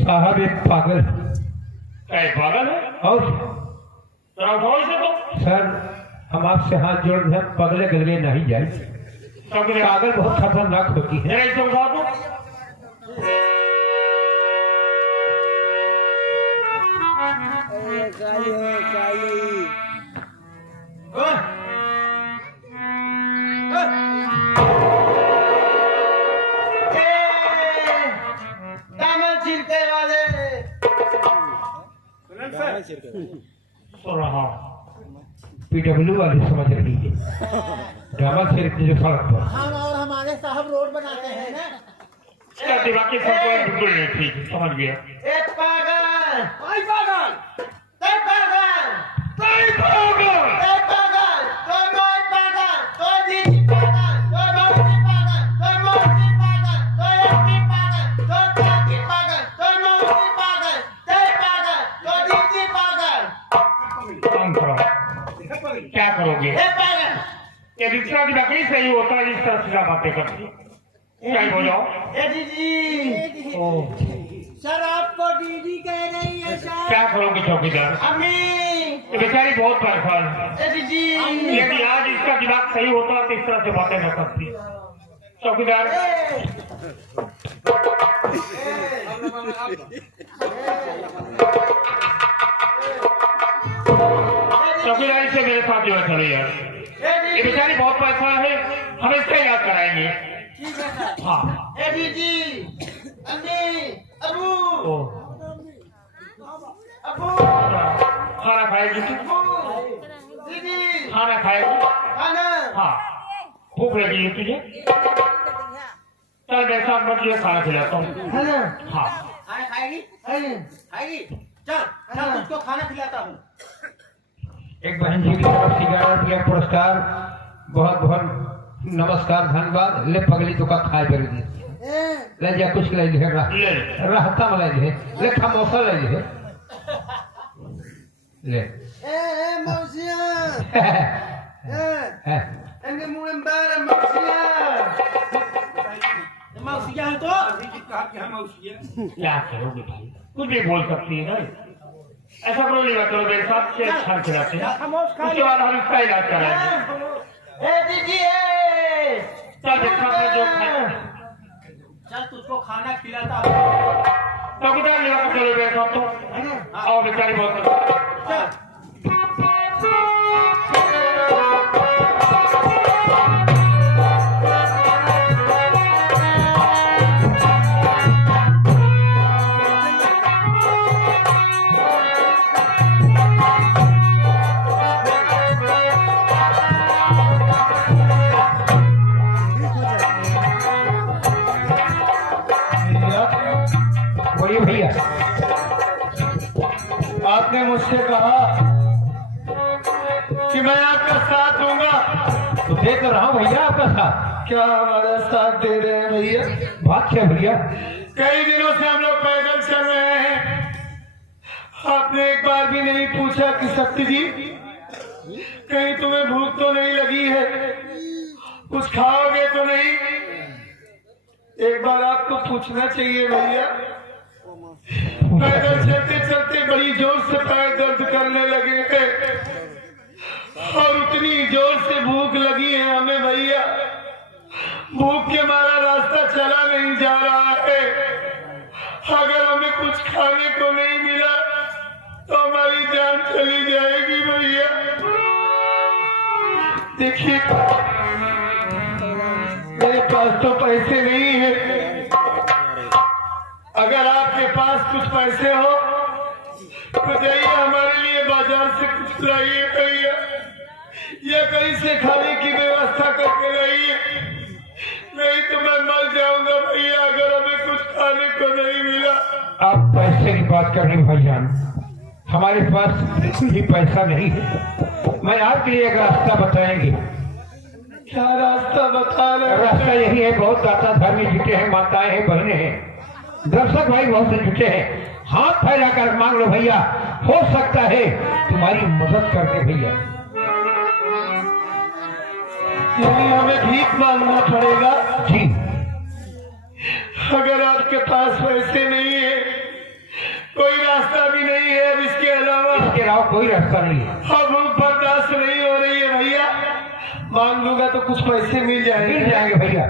साहब एक पागल पागल है और से तो सर हम आपसे हाथ जोड़ रहे हैं, पगले गले नहीं जाए। पागल बहुत खतरनाक होती है। PW वाली समझ रही है ड्रामा सिर्फ जो सड़क पर हम और हमारे साहब रोड बनाते हैं ना। ठीक समझ गया। एक पागल कोई पागल कोई पागल कोई पागल कोई पागल कोई मोई पागल कोई दीदी पागल कोई मौसी पागल कोई मौसी पागल कोई अम्मी पागल कोई चाची पागल कोई मौसी पागल कोई पागल कोई दीदी पागल। काम करो, क्या करोगे? ए पागल ये रिक्शा की लकड़ी सही होता है, इस तरह से बातें करती क्या हो जाओ। ए दीदी सर आपको दीदी कह रही है सर। क्या करोगे चौकीदार? अम्मी ये बेचारी बहुत परेशान है। ए दीदी यदि आज इसका दिमाग सही होता तो इस तरह से बातें न करती। चौकीदार चौकीदारी से मेरे साथ जो है चले यार, ये बेचारी बहुत परेशान है, हम इसका इलाज कराएंगे। ठीक है सर। हाँ ए दीदी अम्मी अबू अबू खाना खाएगी तू? दीदी खाना खाएगी? खाना हाँ भूख लगी है तुझे? चल मेरे साथ मत जो खाना खिलाता हूँ। खाना हाँ खाना खाएगी खाएगी चल चल तुझको खाना खिलाता हूँ। एक बहन जी की तरफ से 11 रुपया पुरस्कार, बहुत बहुत नमस्कार धन्यवाद। ले पगली तो का खाए कर दी ले जा कुछ ले ले रहता में ले ले खामोशा ले ले ले ए मौसिया एंगे मुंह में बार मौसिया मौसिया है तो क्या करोगे भाई, कुछ भी बोल सकती है ना। ऐसा करो नहीं करो, मेरे साथ से खाना खिलाते हैं, उसके बाद हम इसका इलाज कराएंगे। ए दीदी चल मेरे साथ में जो खाना चल तुझको खाना खिलाता हूँ। चौकीदार लेवा कर चलो मेरे साथ तो। आओ बेचारी बहुत चल भैया आपने मुझसे कहा कि मैं आपका साथ दूंगा, तो देख रहा हूँ भैया आपका साथ। क्या हमारा साथ दे रहे हैं भैया? बात क्या भैया? कई दिनों से हम लोग पैदल चल रहे हैं, आपने एक बार भी नहीं पूछा कि शक्ति जी कहीं तुम्हें भूख तो नहीं लगी है, कुछ खाओगे तो नहीं? एक बार आपको पूछना चाहिए भैया। पैदल चलते चलते बड़ी जोर से पैर दर्द करने लगे हैं और उतनी जोर से भूख लगी है हमें भैया, भूख के मारा रास्ता चला नहीं जा रहा है। अगर हमें कुछ खाने को नहीं मिला तो हमारी जान चली जाएगी भैया। देखिए मेरे पास तो पैसे नहीं है, अगर आपके पास कुछ पैसे हो तो जाइए हमारे लिए बाजार से कुछ लाइए भैया, या कहीं से खाने की व्यवस्था करके लाइए, नहीं तो मैं मर जाऊंगा भैया अगर हमें कुछ खाने को नहीं मिला। आप पैसे की बात कर रहे हैं भाईजान, हमारे पास बिल्कुल ही पैसा नहीं है। मैं आपके लिए एक रास्ता बताएंगे। क्या रास्ता बता रहे हैं? रास्ता यही है, बहुत दाता धर्मी जुटे हैं, माताएं हैं, बहनें हैं, दर्शक भाई बहुत से जुटे हैं। हाथ फैलाकर मांग लो भैया, हो सकता है तुम्हारी मदद कर दे भैया। यानी हमें भीख मांगना पड़ेगा? जी। अगर आपके पास पैसे नहीं है, कोई रास्ता भी नहीं है अब इसके अलावा? इसके अलावा कोई रास्ता नहीं है। अब बर्दाश्त नहीं हो रही है भैया, मांग लूंगा तो कुछ पैसे मिल जाएंगे भैया।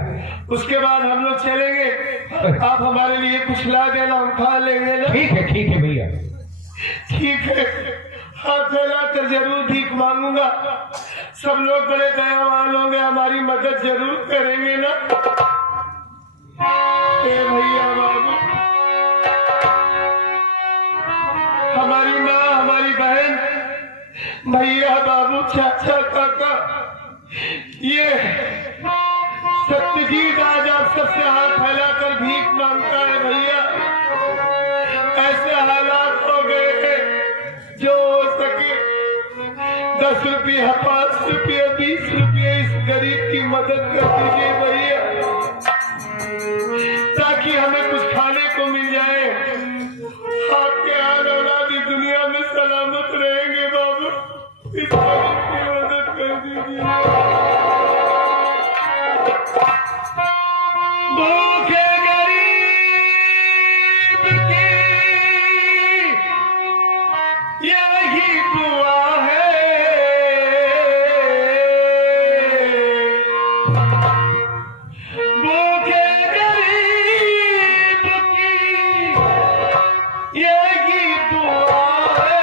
उसके बाद हम लोग चलेंगे, आप हमारे लिए कुछ ला देना, हम खा लेंगे ना? ठीक है भैया। ठीक है, हाथ फैला कर जरूर भीख मांगूंगा। सब लोग बड़े दयावान होंगे, हमारी मदद जरूर करेंगे ना? ए भैया बाबू, हमारी माँ, हमारी बहन, भैया बाबू, चाचा, काका, ये सत्यजीत आज आप सबसे हाथ फैलाकर भीख मांगता है भैया। ऐसे हालात हो गए हैं, जो हो सके 10 रुपया, 5 रुपया, 20 रुपया इस गरीब की मदद कर दीजिए भैया, ताकि हमें कुछ खाने को मिल जाए। आपके हाल औलाद इस दुनिया में सलामत रहेंगे बाबू, इस गरीब की मदद कर दीजिए। भूखे गरीब की यही दुआ है, भूखे गरीब की यही दुआ है,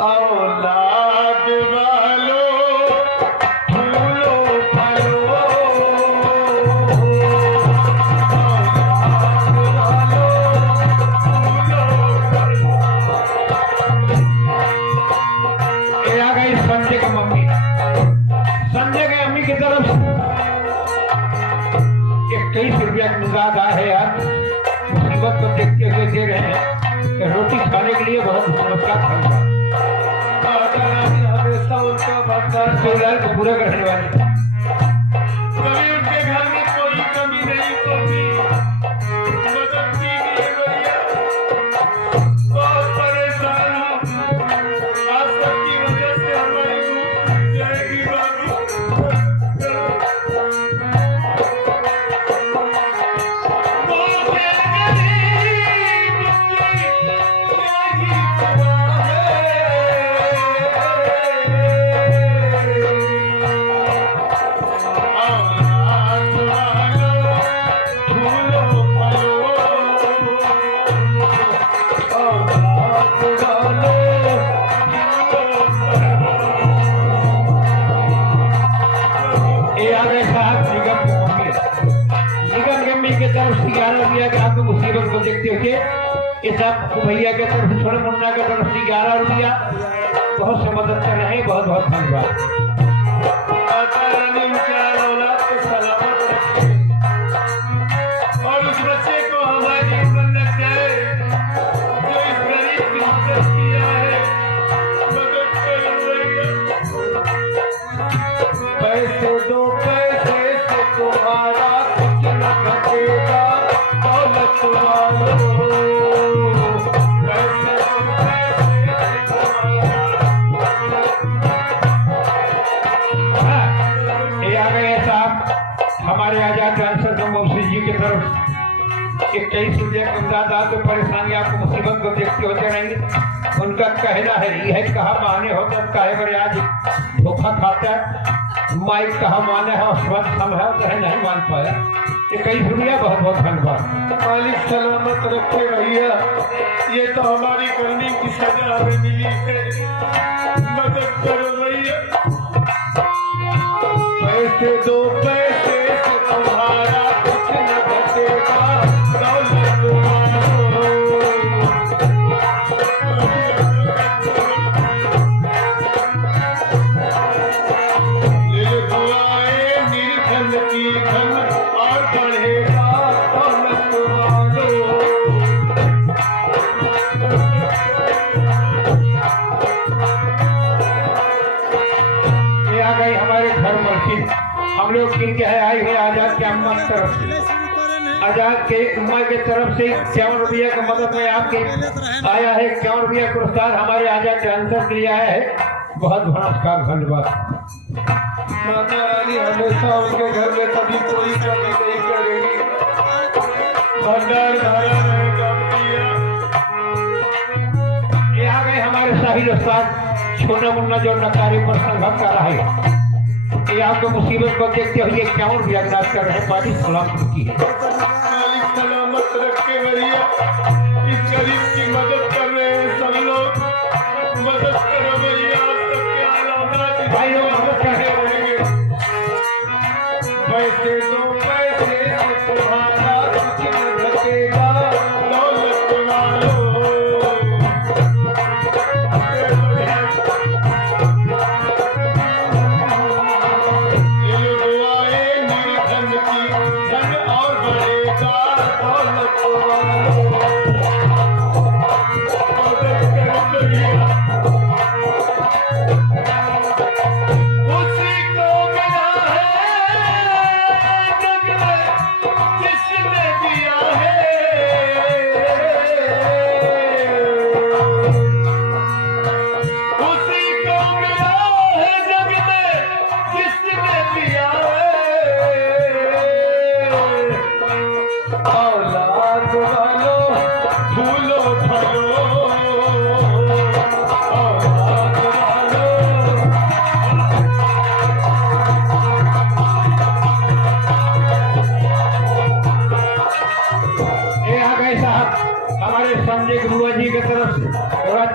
औलाद वालों रुपया मुराद आया है यार, मुसीबत को देखते हुए दे रहे हैं। रोटी खाने के लिए बहुत मुसीबत का खर्चा, हमेशा उनका भक्ता को पूरा करने वाले, कभी उनके घर में कोई कमी नहीं होगी, मदद कीजिए भैया, बहुत परेशान हूँ, आज सबकी वजह से हमारी भूख जाएगी बाबू। मुसीबत को देखते हुए इस भैया के तरफ से, छोटे मुन्ना के तरफ से 11 रुपया बहुत से मदद कर रहे हैं। बहुत बहुत धन्यवाद। सलामत रखे और उस बच्चे को हमारी उम्र लग जाए जो इस गरीब की मदद किया है, मदद कर। पैसे दो, पैसे से तुम्हारा कुछ न घटेगा, दौलत वालों, पैसे दो, पैसे से हमारे आजाद ट्रांसफर मौसी जी की तरफ 21 रुपये का इमदाद, तो परेशानी आपको मुसीबत को देखते होते रहेंगे। उनका कहना है यह कहा माने हो तो कहे बड़े आज धोखा खाता है, माइक कहा माने हो स्वच्छ हम है तो नहीं मान पाया। 21 रुपया बहुत बहुत धन्यवाद। मालिक सलामत रखे भैया, ये तो हमारी करनी की सजा हमें मिली है, मदद करो भैया। पैसे दो, पैसे से तुम्हारा की तरफ से आजाद के उम्मा के तरफ से 51 रुपया की मदद में आपके आया है। 51 रुपया पुरस्कार हमारे आजाद डांसर के लिए आया है। बहुत नमस्कार, धन्यवाद। माता रानी हमेशा उनके घर में कभी कोई कमी नहीं करेगी, भंडार भरा रहेगा भैया। ये आ गए हमारे साहिल उस्ताद छोटा मुन्ना जो नकारी पर संघर्ष कर रहा है। ये आपको मुसीबत को देखते हुए 51 रुपया नाश कर रहे हैं। पार्टी सलाम की है, मालिक सलामत रखे भैया। इस गरीब की मदद कर रहे हैं सब लोग, मदद करो भैया। सबके हालात भाई लोग मदद कर रहे रहेंगे। पैसे दो पैसे से तुम्हारा कुछ न घटेगा, दौलत वालों।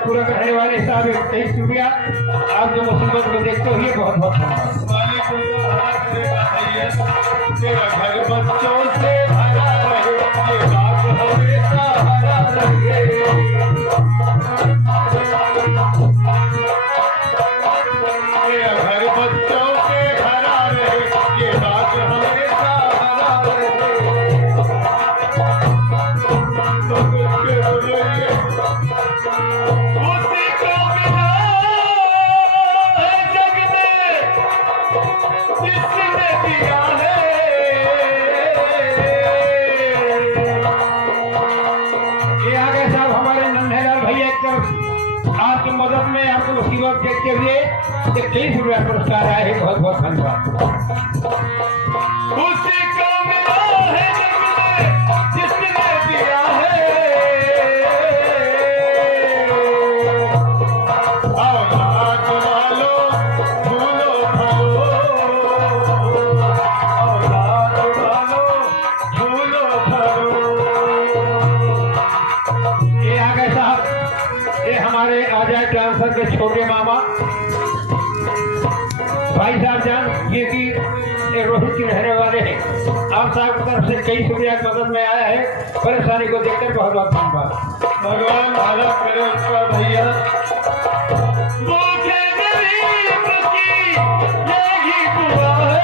पूरा करने वाले साहब 23 रुपया आप जो मुसीबत को देखते हुए बहुत बहुत तेरा घर बच्चों से भरा रहे, ये बात हमेशा हरा रहे। तेरा घर बच्चों से भरा रहे, ये बात हमेशा हरा रहे। तो कुछ के बोलिए आपकी मदद में आपको मुसीबत देखते हुए 23 रुपया पुरस्कार आया है। बहुत बहुत धन्यवाद। उसी को मिला है जिसने दिया है, औलाद वालों फूलो फलो, औलाद वालों फूलो फलो। ये आ गए साहब, ये हमारे आजाद डांसर के छोटे मामा भाई साहब जान, ये कि रोहित के रहने वाले हैं। आप साहब की तरफ से 23 रुपया की मदद में आया है। परेशानी को देखकर बहुत बहुत धन्यवाद। भगवान भला करे उसका भैया। मुझे गरीब की यही दुआ है,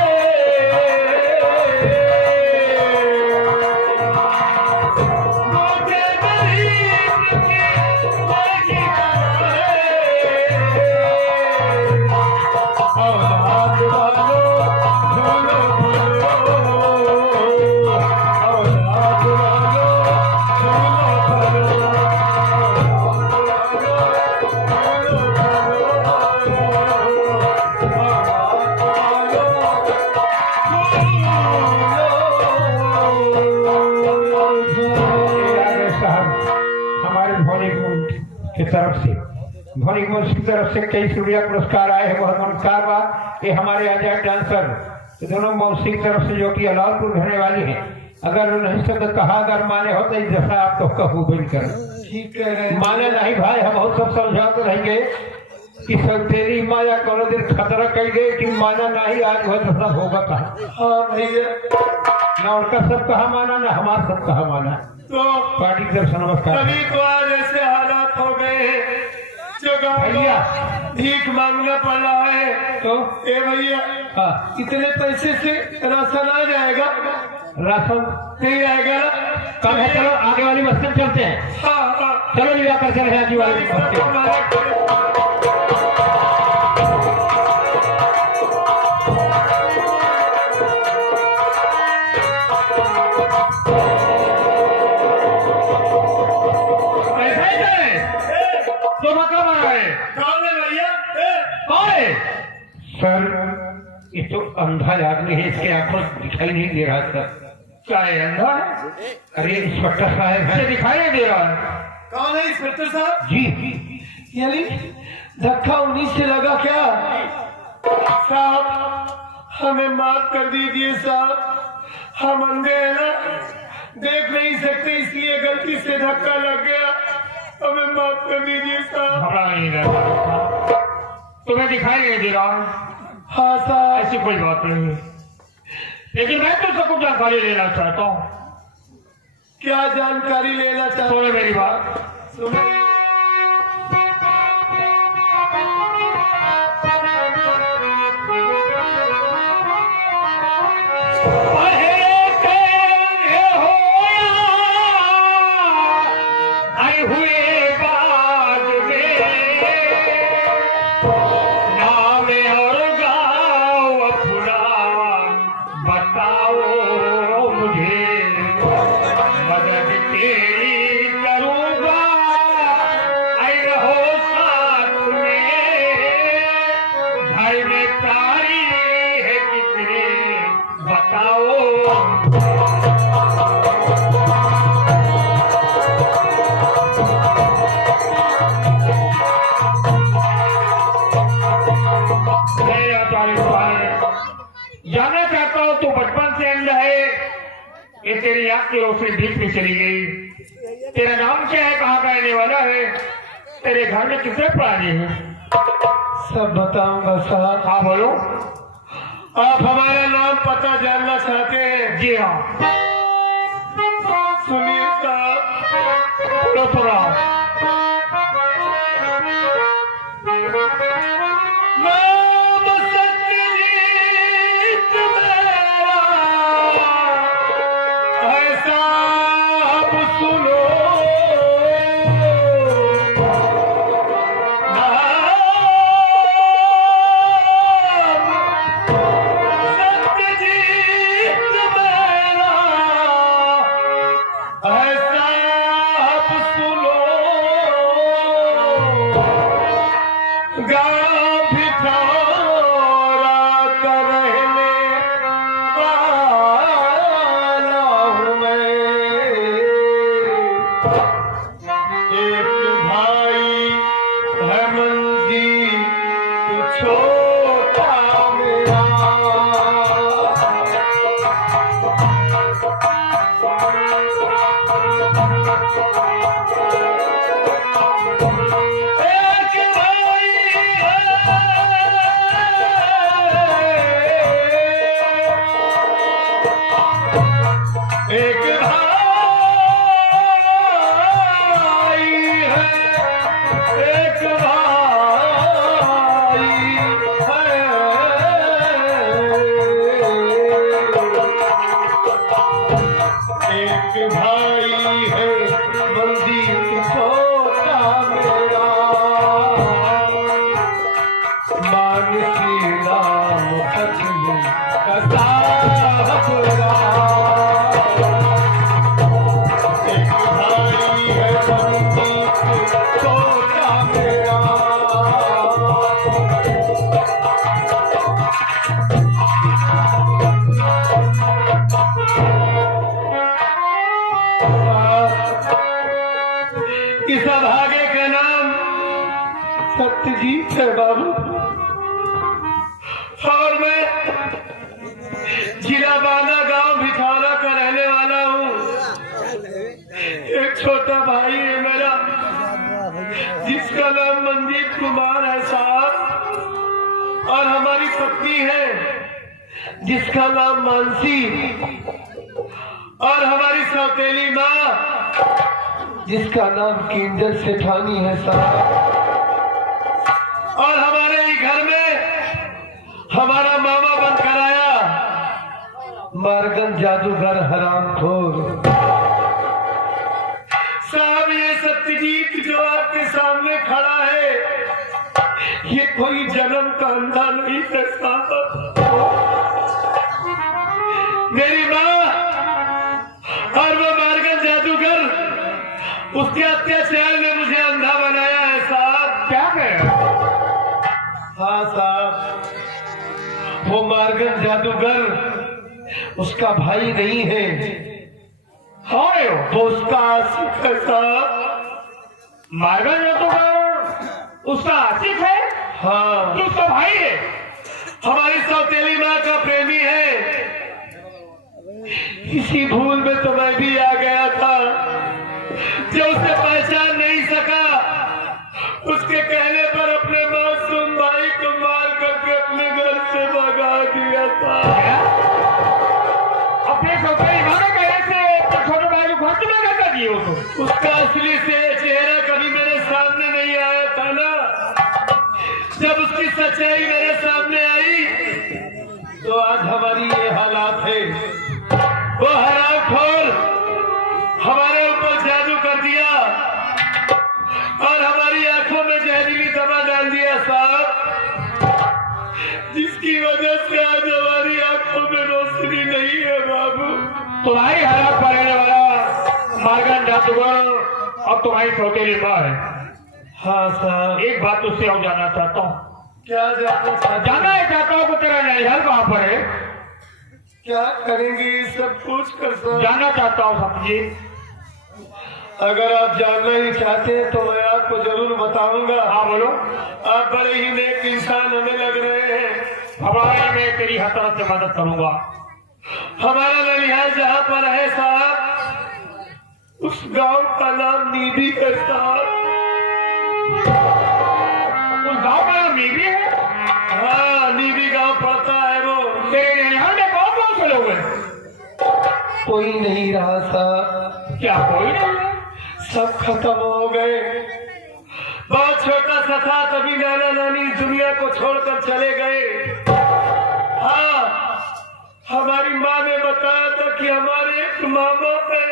मुझे गरीब की यही दुआ है। औलाद वालों फूलो फलो, औलाद वालों फूलो की तरफ से ध्वनि मंच की तरफ से 23 रुपया पुरस्कार आए हैं। बहुत नमस्कार बा। ये हमारे आजाद डांसर दोनों मौसी की तरफ से जो कि अलालपुर रहने वाली है। अगर नहीं शब्द कहा अगर माने हो तो जैसा आप तो कहू बिल कर ठीक है। माने नहीं भाई, हम बहुत सब समझाते रहेंगे कि सब तेरी माया कोनो दिन खतरा कही गए कि माना नहीं आज हो तो सब होगा कहा। हाँ भैया, ना उनका सब कहा माना ना हमारा सब कहा माना। तो पार्टी की तरफ से नमस्कार। अभी तो आज ऐसे हालात हो गए हैं जो गाँव भैया भीख मांगना पड़ रहा है। तो ए भैया, हाँ, इतने पैसे से राशन आ जाएगा? राशन नहीं आएगा। कल है, चलो आगे वाली बस में चलते हैं। हाँ हाँ, चलो लिया कर चले आगे वाली बस में। तो अंधा आदमी है, इसके आंखों से दिखाई नहीं दे रहा सर। क्या है, अंधा है? अरे इंस्पेक्टर साहब इसे है दिखाई नहीं दे रहा है। कौन है इंस्पेक्टर साहब? जी। यानी धक्का उन्हीं से लगा क्या? साहब हमें माफ कर दीजिए साहब, हम अंधे हैं ना, देख नहीं सकते इसलिए गलती से धक्का लग गया, हमें माफ कर दीजिए साहब। घबरा नहीं रहता, तुम्हें दिखाई नहीं दे रहा है? हाँ साहब। ऐसी कोई बात नहीं है, लेकिन मैं तुझसे कुछ जानकारी लेना चाहता हूँ। क्या जानकारी लेना चाहते? सुनो मेरी बात। सुनो। जानना चाहता हूँ तू बचपन से अंधा है, ये तेरी आंख की रोशनी बीच में चली गई। तेरा नाम क्या है, कहाँ का रहने वाला है, तेरे घर में कितने प्राणी हैं? सब बताऊंगा साहब। हाँ बोलो। आप हमारा नाम पता जानना चाहते हैं? जी हाँ। सुनिए साहब। बोलो थोड़ा। नाम सत्यजीत मेरा है साहब, सुनो। इस अभागे का नाम सत्यजीत है बाबू, और मैं जिला बांदा गांव भिखारा का रहने वाला हूँ। एक छोटा भाई है मेरा जिसका नाम मनदीप कुमार है साहब, और हमारी पत्नी है जिसका नाम मानसी, और हमारी सौतेली माँ जिसका नाम किंजल सेठानी है साहब, और हमारे ही घर में हमारा मामा बनकर आया मारगन जादूगर हरामखोर साहब। ये सत्यजीत जो आपके सामने खड़ा है, ये कोई जन्म का अंधा नहीं है साहब। मेरी माँ और वो मारगन जादूगर, उसके अत्याचार ने मुझे अंधा बनाया है साहब। क्या कह? हाँ साहब, वो मार्गन जादूगर उसका भाई नहीं है, कौन है वो उसका आशिक है साहब। मार्गन जादूगर उसका आशिक है, हाँ, तो उसका भाई है। हमारी सौतेली माँ का प्रेमी है। इसी भूल में तो मैं भी आ गया था, जो उसे पहचान नहीं सका, उसके कहने पर अपने मासूम भाई को मार करके अपने घर से भगा दिया था। अपने सौतेली माँ के कहने से तो छोटे भाई को घर में कैसा दिए हो तुम? उसका असली से चेहरा कभी मेरे सामने नहीं आया था ना। जब उसकी सच्चाई मेरे सामने आई तो आज हमारी ये हालात है। वो हरामखोर हमारे ऊपर जादू कर दिया और हमारी आंखों में जहरीली दवा डाल दिया साहब, जिसकी वजह से आज हमारी आंखों में रोशनी नहीं है बाबू। तुम्हारी हालात पर रहने वाला मार्गन जादूगर और तुम्हारी सौतेली माँ है। हाँ साहब, एक बात तुझसे और जानना चाहता हूँ। क्या जानना ही चाहता हूँ कि तेरा नैहर कहाँ पर है? क्या करेंगे सब कुछ कर साहब? जानना चाहता हूँ सत्यजीत। अगर आप जानना ही चाहते हैं तो मैं आपको जरूर बताऊंगा। हाँ बोलो। आप बड़े ही नेक इंसान हमें लग रहे हैं। हमारा मैं तेरी हर तरह से मदद करूंगा। हमारा ननिहाल जहाँ पर है साहब, उस गांव का नाम नीबी है साहब। उस गांव का नाम नीबी है? हाँ, नीबी गांव पड़ता है वो। तेरे ननिहाल में कौन कौन से लोग हैं? कोई नहीं रहा साहब। क्या कोई नहीं है? सब खत्म हो गए। बहुत छोटा सा था तभी नाना नानी इस दुनिया को छोड़कर चले गए। हाँ, हमारी माँ ने बताया था कि हमारे एक मामा है।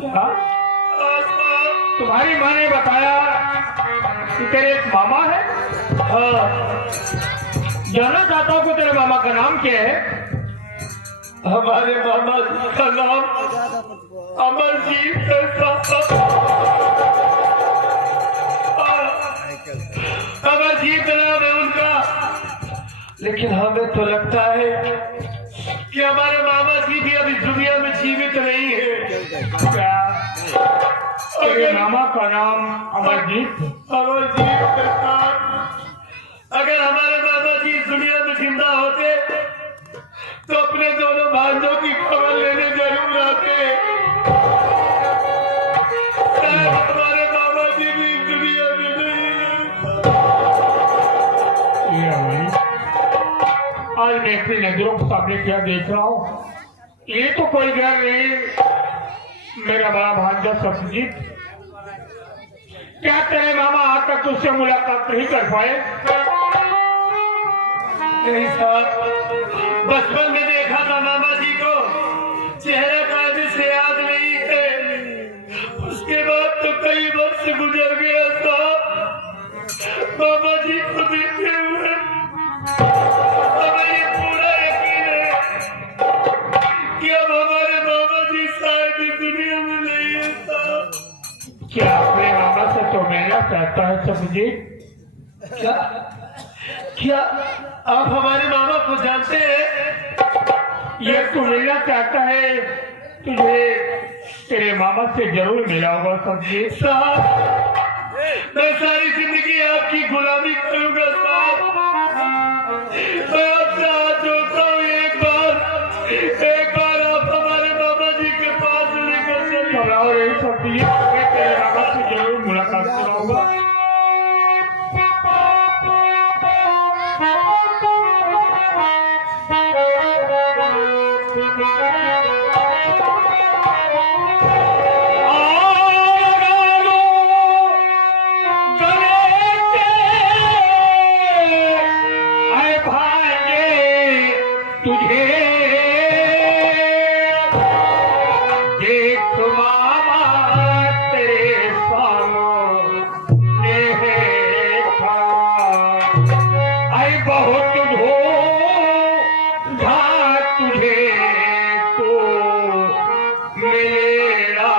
क्या? तुम्हारी माँ ने बताया कि तेरे एक मामा है? हाँ, जानना चाहता हूँ कि तेरे मामा का नाम क्या है? हमारे मामा जी का नाम अमरजीत है साहब। अमरजीत नाम है उनका, लेकिन हमें तो लगता है कि हमारे मामा जी भी अभी दुनिया में जीवित नहीं है। क्या तेरे मामा का नाम अमरजीत? अमरजीत के साथ अगर हमारे मामा जी इस दुनिया में जिंदा होते तो अपने दोनों भाइयों की खबर लेने जरूर आते। शायद हमारे मामा जी भी इस दुनिया में नहीं है। आज मैं अपनी नजरों के सामने क्या देख रहा हूँ, ये तो कोई गैर नहीं, मेरा बड़ा भांजा सत्यजीत। क्या तेरे मामा आज तक तुझसे मुलाकात नहीं कर पाए? नहीं साहब, बचपन में देखा था मामा जी को, चेहरा कायदे से याद नहीं है। उसके बाद तो कई वर्ष गुजर गया साहब मामा जी को देखे हुए। हमें ये पूरा यकीन है कि अब हमारे मामा जी शायद इस दुनिया में नहीं है साहब। क्या अपने मामा से तो मिलना चाहता है सत्यजीत? क्या क्या आप हमारे मामा को जानते हैं? ये तू मिलना चाहता है, तुझे तेरे मामा से जरूर मिला होगा सत्यजीत। साहब, मैं सारी जिंदगी आपकी गुलामी करूंगा साहब। मैं आपसे हाथ जोड़ता हूँ, एक बार आप हमारे मामा जी के पास लेकर चलिए। घबराओ नहीं सत्यजीत, मैं तेरे मामा से जरूर मुलाकात कराऊंगा। मेरा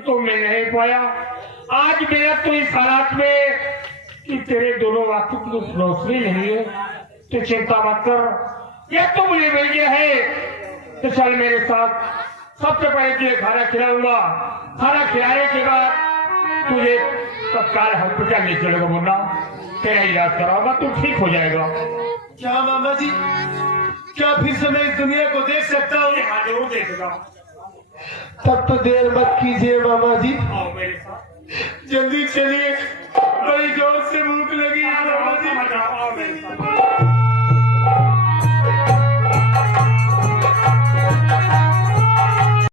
तो मिल नहीं पाया। आज मेरा तो इस हालात में कि तेरे दोनों वाक्य की रोशनी नहीं है, तो चिंता मत कर, यह तो मुझे मिल गया है तो चल मेरे साथ। सबसे पहले तुझे खाना खिलाऊंगा, खाना खिलाने के बाद तुझे तत्काल हॉस्पिटल ले चलेगा मुन्ना, तेरा इलाज कराऊंगा, तू ठीक हो जाएगा। क्या मामा जी, क्या फिर से मैं इस दुनिया को देख सकता हूँ? हाँ जरूर देखेगा। तब तो देर मत कीजिए मामा जी, आओ मेरे साथ। जल्दी चलिए, बड़ी जोर से भूख लगी है मामा जी। आओ मेरे साथ।